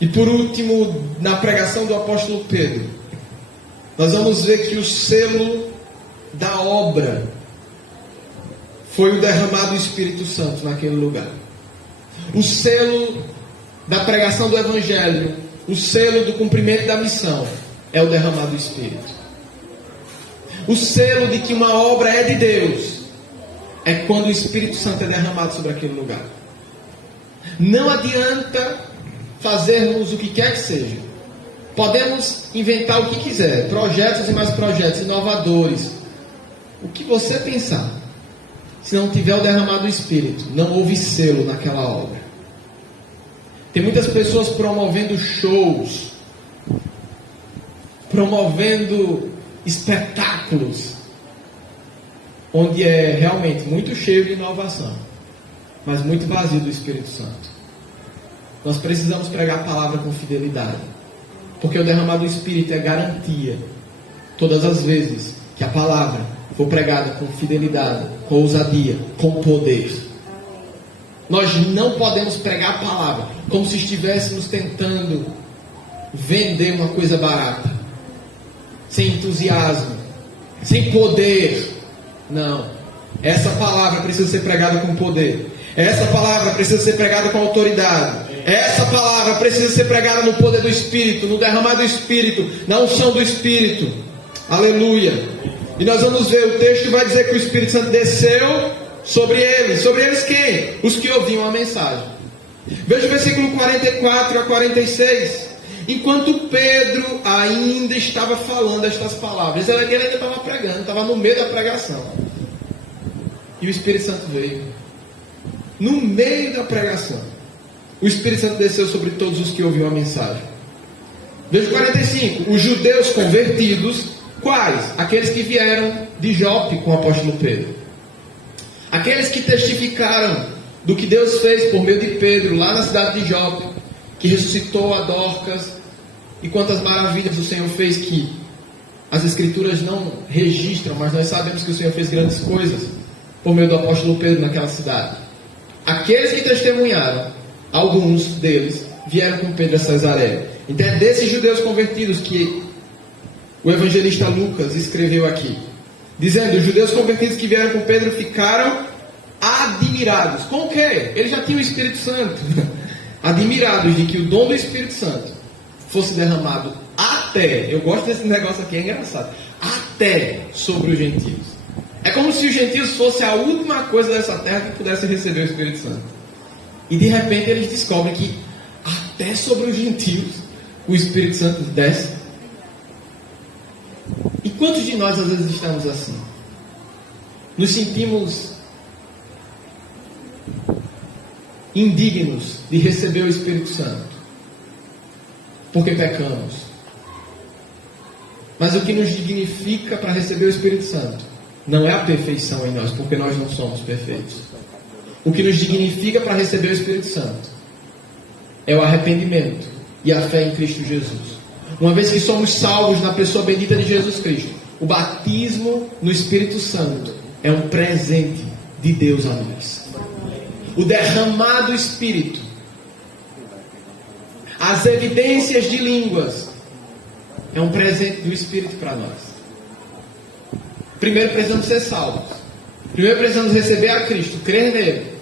E por último, na pregação do apóstolo Pedro, nós vamos ver que o selo da obra foi o derramado do Espírito Santo naquele lugar. O selo da pregação do Evangelho, o selo do cumprimento da missão, é o derramado do Espírito. O selo de que uma obra é de Deus é quando o Espírito Santo é derramado sobre aquele lugar. Não adianta fazermos o que quer que seja. Podemos inventar o que quiser, projetos e mais projetos inovadores, o que você pensar. Se não tiver o derramado do Espírito, não houve selo naquela obra. Tem muitas pessoas promovendo shows, promovendo espetáculos, onde é realmente muito cheio de inovação, mas muito vazio do Espírito Santo. Nós precisamos pregar a palavra com fidelidade, porque o derramado do Espírito é garantia, todas as vezes que a palavra for pregada com fidelidade, com ousadia, com poder. Nós não podemos pregar a palavra como se estivéssemos tentando vender uma coisa barata, sem entusiasmo, sem poder. Não. Essa palavra precisa ser pregada com poder. Essa palavra precisa ser pregada com autoridade. Essa palavra precisa ser pregada no poder do Espírito, no derramar do Espírito, na unção do Espírito. Aleluia. E nós vamos ver, o texto vai dizer que o Espírito Santo desceu sobre eles. Sobre eles quem? Os que ouviam a mensagem. Veja o versículo 44 a 46. Enquanto Pedro ainda estava falando estas palavras, ele ainda estava pregando, estava no meio da pregação. E o Espírito Santo veio. No meio da pregação, o Espírito Santo desceu sobre todos os que ouviam a mensagem. Veja o 45. Os judeus convertidos, quais? Aqueles que vieram de Jope com o apóstolo Pedro. Aqueles que testificaram do que Deus fez por meio de Pedro lá na cidade de Jope, que ressuscitou a Dorcas, e quantas maravilhas o Senhor fez que as Escrituras não registram, mas nós sabemos que o Senhor fez grandes coisas por meio do apóstolo Pedro naquela cidade. Aqueles que testemunharam, alguns deles, vieram com Pedro a Cesareia. Então é desses judeus convertidos que o evangelista Lucas escreveu aqui, dizendo: os judeus convertidos que vieram com Pedro ficaram admirados. Com o quê? Eles já tinham o Espírito Santo. Admirados de que o dom do Espírito Santo fosse derramado até, eu gosto desse negócio aqui, é engraçado, até sobre os gentios. É como se os gentios fossem a última coisa dessa terra que pudesse receber o Espírito Santo. E de repente eles descobrem que até sobre os gentios o Espírito Santo desce. E quantos de nós às vezes estamos assim? Nos sentimos indignos de receber o Espírito Santo, porque pecamos. Mas o que nos dignifica para receber o Espírito Santo não é a perfeição em nós, porque nós não somos perfeitos. O que nos dignifica para receber o Espírito Santo é o arrependimento e a fé em Cristo Jesus. Uma vez que somos salvos na pessoa bendita de Jesus Cristo, o batismo no Espírito Santo é um presente de Deus a nós. O derramado Espírito, as evidências de línguas, é um presente do Espírito para nós. Primeiro precisamos ser salvos. Primeiro precisamos receber a Cristo, crer nele,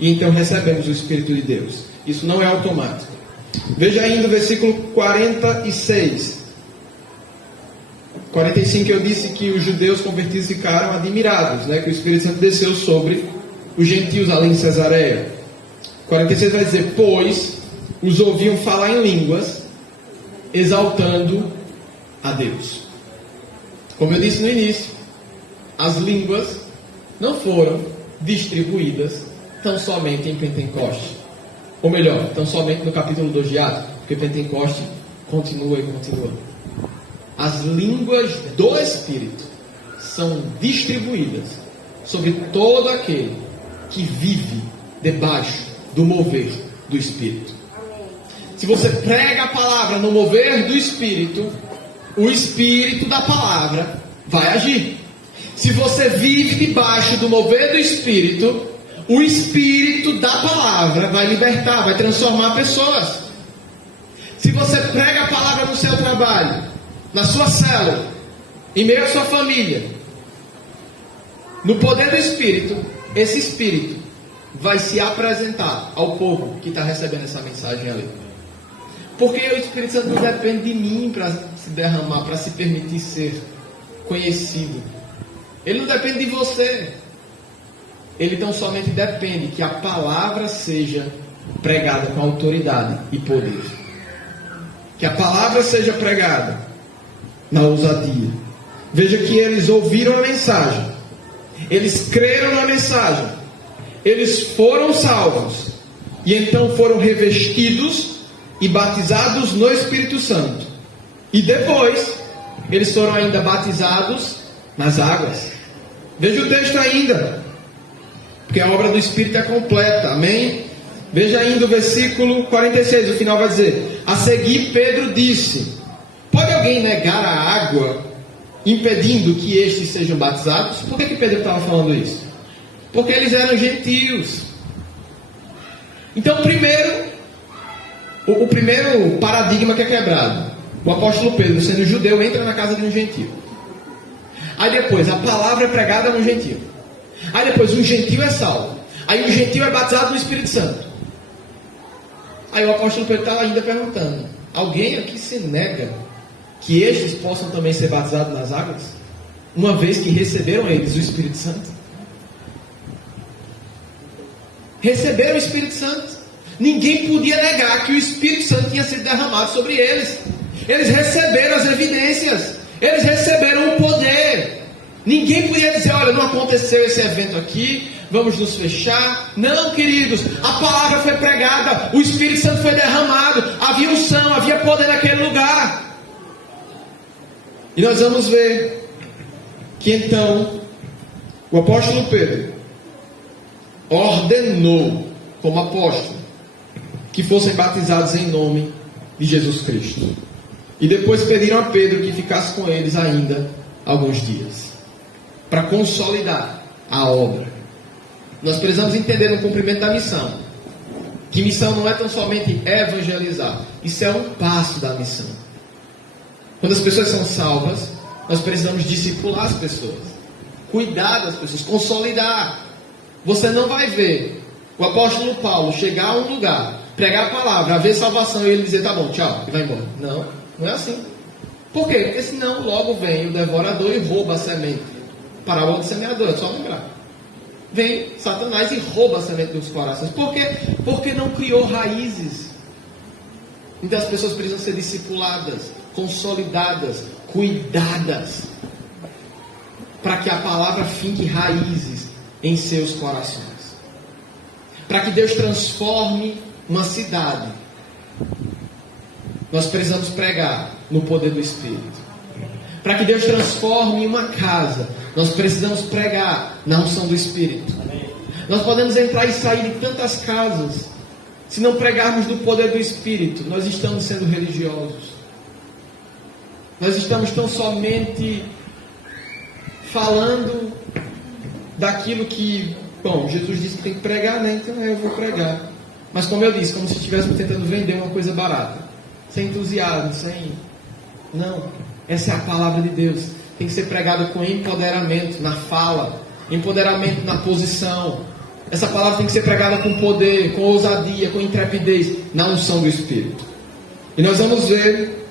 e então recebemos o Espírito de Deus. Isso não é automático. Veja ainda o versículo 46. 45, eu disse que os judeus convertidos ficaram admirados, né, que o Espírito Santo desceu sobre os gentios além de Cesareia. 46 vai dizer: pois os ouviam falar em línguas, exaltando a Deus. Como eu disse no início, as línguas não foram distribuídas tão somente em Pentecoste. Ou melhor, tão somente no capítulo 2 de Atos, porque Pentecoste continua e continua. As línguas do Espírito são distribuídas sobre todo aquele que vive debaixo do mover do Espírito. Se você prega a palavra no mover do Espírito, o Espírito da palavra vai agir. Se você vive debaixo do mover do Espírito, o Espírito da palavra vai libertar, vai transformar pessoas. Se você prega a palavra no seu trabalho, na sua célula, em meio à sua família, no poder do Espírito, esse Espírito vai se apresentar ao povo que está recebendo essa mensagem ali. Porque o Espírito Santo não depende de mim para se derramar, para se permitir ser conhecido. Ele não depende de você. Ele tão somente depende que a palavra seja pregada com autoridade e poder. Que a palavra seja pregada na ousadia. Veja que eles ouviram a mensagem. Eles creram na mensagem. Eles foram salvos. E então foram revestidos e batizados no Espírito Santo. E depois, eles foram ainda batizados nas águas. Veja o texto ainda, porque a obra do Espírito é completa, amém? Veja ainda o versículo 46, o final vai dizer: a seguir Pedro disse: pode alguém negar a água, impedindo que estes sejam batizados? Por que Pedro estava falando isso? Porque eles eram gentios. Então, o primeiro paradigma que é quebrado: o apóstolo Pedro, sendo judeu, entra na casa de um gentio. Aí depois a palavra é pregada no gentio. Aí depois um gentio é salvo. Aí o gentio é batizado no Espírito Santo. Aí o apóstolo Pedro está ainda perguntando: alguém aqui se nega que estes possam também ser batizados nas águas, uma vez que receberam eles o Espírito Santo? Receberam o Espírito Santo. Ninguém podia negar que o Espírito Santo tinha sido derramado sobre eles. Eles receberam as evidências. Eles receberam o poder. Ninguém podia dizer: olha, não aconteceu esse evento aqui, vamos nos fechar. Não, queridos, a palavra foi pregada, o Espírito Santo foi derramado, havia unção, havia poder naquele lugar. E nós vamos ver que então o apóstolo Pedro ordenou, como apóstolo, que fossem batizados em nome de Jesus Cristo. E depois pediram a Pedro que ficasse com eles ainda alguns dias, para consolidar a obra. Nós precisamos entender no cumprimento da missão, que missão não é tão somente evangelizar, isso é um passo da missão. Quando as pessoas são salvas, nós precisamos discipular as pessoas, cuidar das pessoas, consolidar. Você não vai ver o apóstolo Paulo chegar a um lugar, pregar a palavra, haver salvação e ele dizer, tá bom, tchau, e vai embora. Não, não é assim. Por quê? Porque senão logo vem o devorador e rouba a semente. Parábola do semeador, é só lembrar. Vem Satanás e rouba a semente dos corações. Por quê? Porque não criou raízes. Então as pessoas precisam ser discipuladas, consolidadas, cuidadas, para que a palavra finque raízes em seus corações. Para que Deus transforme uma cidade, nós precisamos pregar no poder do Espírito. Para que Deus transforme uma casa, nós precisamos pregar na unção do Espírito. Nós podemos entrar e sair de tantas casas, se não pregarmos do poder do Espírito, nós estamos sendo religiosos. Nós estamos tão somente falando daquilo que, bom, Jesus disse que tem que pregar, né? Então eu vou pregar. Mas como eu disse, como se estivéssemos tentando vender uma coisa barata, sem entusiasmo, sem... Não, essa é a palavra de Deus. Tem que ser pregada com empoderamento na fala, empoderamento na posição. Essa palavra tem que ser pregada com poder, com ousadia, com intrepidez, na unção do Espírito. E nós vamos ver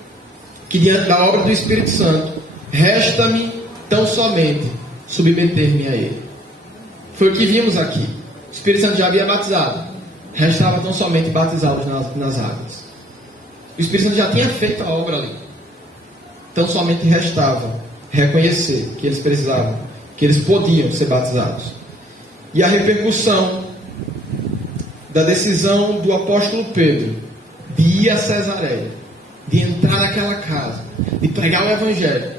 que diante da obra do Espírito Santo, resta-me tão somente submeter-me a Ele. Foi o que vimos aqui. O Espírito Santo já havia batizado, restava tão somente batizá-los nas águas. O Espírito Santo já tinha feito a obra ali. Tão somente restava reconhecer que eles precisavam, que eles podiam ser batizados. E a repercussão da decisão do apóstolo Pedro de ir a Cesareia, de entrar naquela casa, de pregar o Evangelho,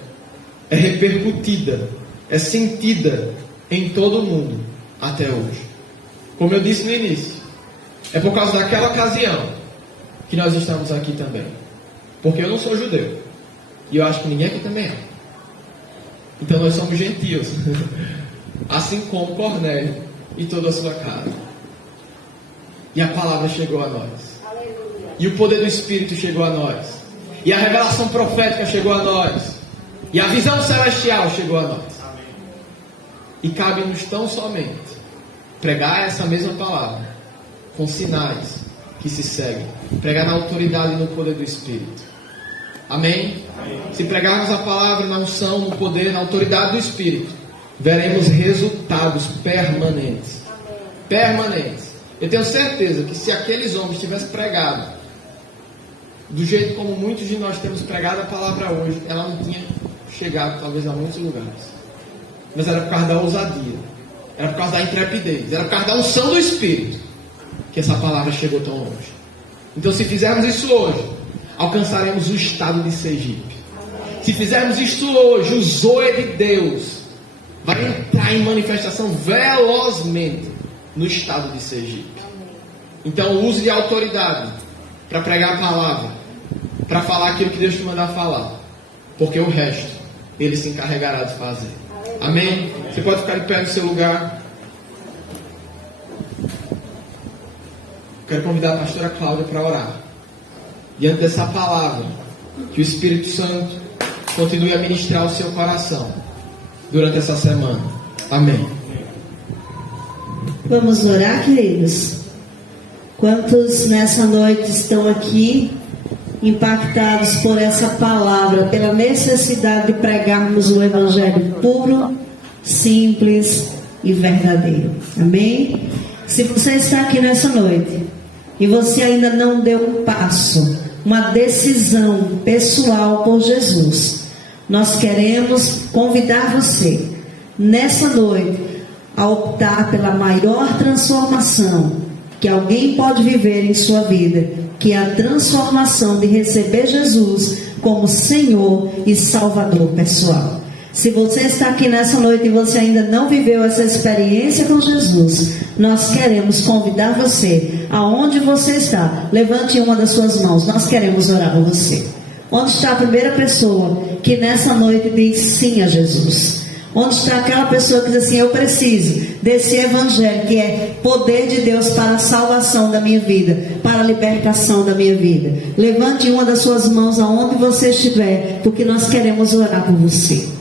é repercutida, é sentida em todo o mundo até hoje. Como eu disse no início, é por causa daquela ocasião que nós estamos aqui também. Porque eu não sou judeu, e eu acho que ninguém aqui também é. Então nós somos gentios, assim como Cornélio e toda a sua casa. E a palavra chegou a nós. Aleluia. E o poder do Espírito chegou a nós. E a revelação profética chegou a nós. E a visão celestial chegou a nós. Amém. E cabe-nos tão somente pregar essa mesma palavra com sinais que se seguem. Pregar na autoridade e no poder do Espírito. Amém? Amém? Se pregarmos a palavra na unção, no poder, na autoridade do Espírito, veremos resultados permanentes. Amém. Permanentes. Eu tenho certeza que se aqueles homens tivessem pregado do jeito como muitos de nós temos pregado a palavra hoje, ela não tinha chegado talvez a muitos lugares. Mas era por causa da ousadia, era por causa da intrepidez, era por causa da unção do Espírito que essa palavra chegou tão longe. Então, se fizermos isso hoje, alcançaremos o estado de Sergipe. Se fizermos isto hoje, o Zoe de Deus vai entrar em manifestação velozmente no estado de Sergipe. Então, use de autoridade para pregar a palavra, para falar aquilo que Deus te mandar falar, porque o resto Ele se encarregará de fazer. Amém? Você pode ficar de pé no seu lugar. Quero convidar a pastora Cláudia para orar diante dessa palavra, que o Espírito Santo continue a ministrar o seu coração durante essa semana. Amém. Vamos orar, queridos? Quantos nessa noite estão aqui impactados por essa palavra, pela necessidade de pregarmos o Evangelho puro, simples e verdadeiro? Amém? Se você está aqui nessa noite e você ainda não deu um passo, uma decisão pessoal por Jesus, nós queremos convidar você nessa noite a optar pela maior transformação que alguém pode viver em sua vida, que é a transformação de receber Jesus como Senhor e Salvador pessoal. Se você está aqui nessa noite e você ainda não viveu essa experiência com Jesus, nós queremos convidar você, aonde você está, levante uma das suas mãos, nós queremos orar por você. Onde está a primeira pessoa que nessa noite diz sim a Jesus? Onde está aquela pessoa que diz assim, eu preciso desse evangelho que é poder de Deus para a salvação da minha vida, para a libertação da minha vida? Levante uma das suas mãos aonde você estiver, porque nós queremos orar por você.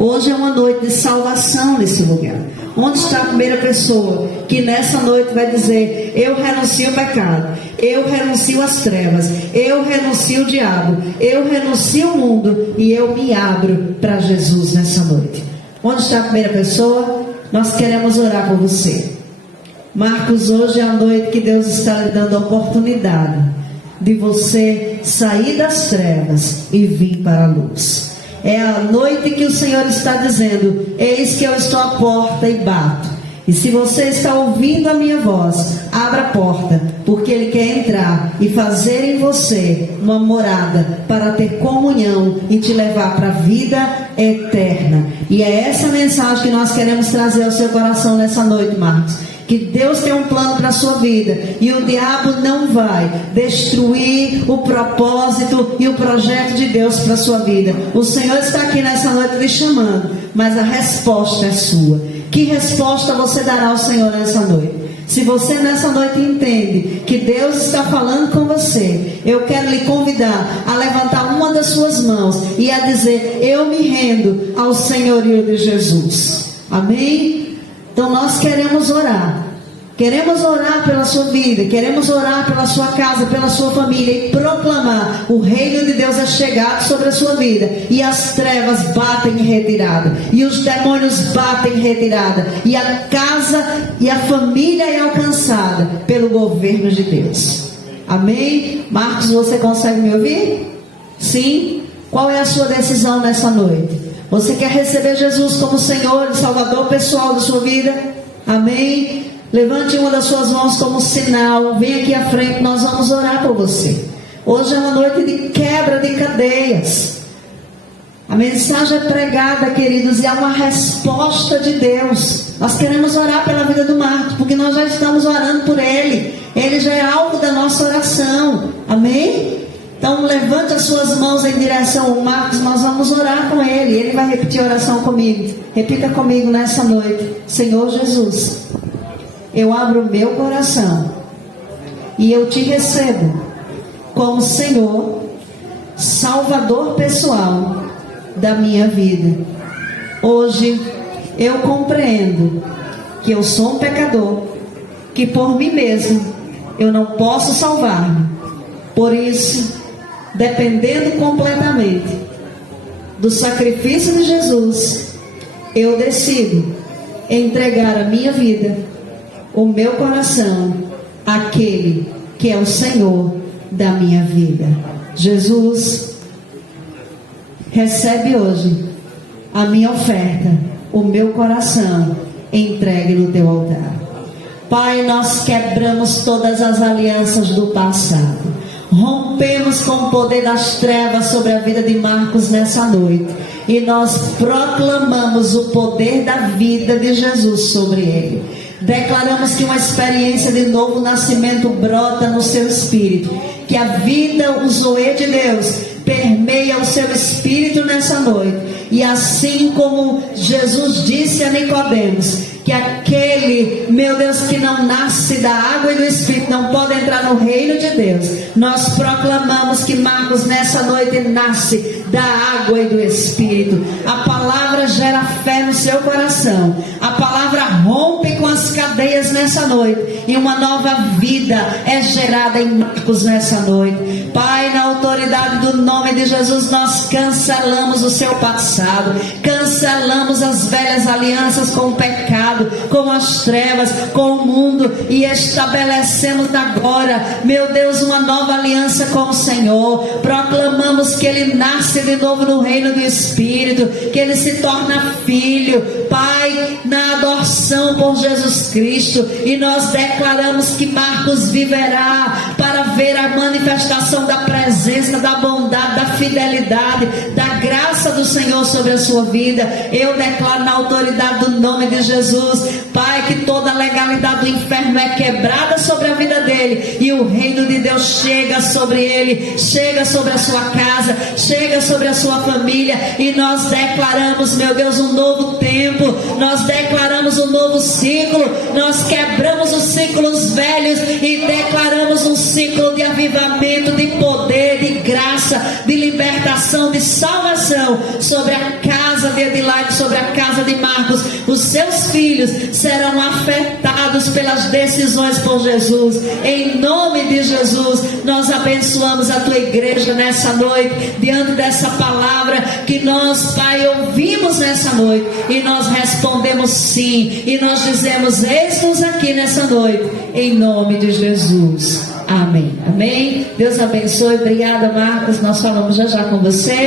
Hoje é uma noite de salvação nesse lugar. Onde está a primeira pessoa que nessa noite vai dizer, eu renuncio ao pecado, eu renuncio às trevas, eu renuncio ao diabo, eu renuncio ao mundo e eu me abro para Jesus nessa noite? Onde está a primeira pessoa? Nós queremos orar por você. Marcos, hoje é a noite que Deus está lhe dando a oportunidade de você sair das trevas e vir para a luz. É a noite que o Senhor está dizendo, eis que eu estou à porta e bato. E se você está ouvindo a minha voz, abra a porta, porque Ele quer entrar e fazer em você uma morada para ter comunhão e te levar para a vida eterna. E é essa mensagem que nós queremos trazer ao seu coração nessa noite, Marcos. Que Deus tem um plano para a sua vida e o diabo não vai destruir o propósito e o projeto de Deus para a sua vida. O Senhor está aqui nessa noite lhe chamando, mas a resposta é sua. Que resposta você dará ao Senhor nessa noite? Se você nessa noite entende que Deus está falando com você, eu quero lhe convidar a levantar uma das suas mãos e a dizer, eu me rendo ao senhorio de Jesus. Amém? Então nós queremos orar. Queremos orar pela sua vida, queremos orar pela sua casa, pela sua família e proclamar: o reino de Deus é chegado sobre a sua vida, e as trevas batem em retirada, e os demônios batem em retirada, e a casa e a família é alcançada pelo governo de Deus. Amém? Marcos, você consegue me ouvir? Sim? Qual é a sua decisão nessa noite? Você quer receber Jesus como Senhor e Salvador pessoal da sua vida? Amém? Levante uma das suas mãos como sinal. Vem aqui à frente, nós vamos orar por você. Hoje é uma noite de quebra de cadeias. A mensagem é pregada, queridos, e há uma resposta de Deus. Nós queremos orar pela vida do Marcos, porque nós já estamos orando por ele. Ele já é alvo da nossa oração. Amém? Então levante as suas mãos em direção ao Marcos. Nós vamos orar com ele. Ele vai repetir a oração comigo. Repita comigo nessa noite: Senhor Jesus, eu abro o meu coração e eu te recebo como Senhor, Salvador pessoal da minha vida. Hoje eu compreendo que eu sou um pecador, que por mim mesmo eu não posso salvar-me. Por isso, dependendo completamente do sacrifício de Jesus, eu decido entregar a minha vida, o meu coração, àquele que é o Senhor da minha vida. Jesus, recebe hoje a minha oferta, o meu coração entregue no teu altar. Pai, nós quebramos todas as alianças do passado, rompemos com o poder das trevas sobre a vida de Marcos nessa noite, e nós proclamamos o poder da vida de Jesus sobre ele. Declaramos que uma experiência de novo nascimento brota no seu espírito, que a vida, o zoe de Deus, permeia o seu espírito nessa noite. E assim como Jesus disse a Nicodemos, que aquele, meu Deus, que não nasce da água e do Espírito não pode entrar no reino de Deus, nós proclamamos que Marcos nessa noite nasce da água e do Espírito. A palavra gera fé no seu coração, a palavra rompe com as cadeias nessa noite, e uma nova vida é gerada em Marcos nessa noite. Pai, na autoridade do nome de Jesus, nós cancelamos o seu passado, cancelamos as velhas alianças com o pecado, com as trevas, com o mundo, e estabelecemos agora, meu Deus, uma nova aliança com o Senhor. Proclamamos que ele nasce de novo no reino do Espírito, que ele se torna filho, Pai, na adoção por Jesus Cristo. Cristo. E nós declaramos que Marcos viverá para ver a manifestação da presença, da bondade, da fidelidade, da graça do Senhor sobre a sua vida. Eu declaro na autoridade do nome de Jesus, Pai, que toda a legalidade do inferno é quebrada sobre a vida dele, e o reino de Deus chega sobre ele, chega sobre a sua casa, chega sobre a sua família. E nós declaramos, meu Deus, um novo tempo, nós declaramos um novo ciclo, nós quebramos os ciclos velhos e declaramos um ciclo de avivamento, de poder, de graça, de libertação, de salvação sobre a casa de Adelaide, sobre a casa de Marcos. Os seus filhos serão afetados pelas decisões por Jesus. Em nome de Jesus, nós abençoamos a tua igreja nessa noite, diante dessa palavra que nós, Pai, ouvimos nessa noite, e nós respondemos sim, e nós dizemos: eis-nos aqui nessa noite, em nome de Jesus. Amém. Amém. Deus abençoe. Obrigada, Marcos. Nós falamos já com você.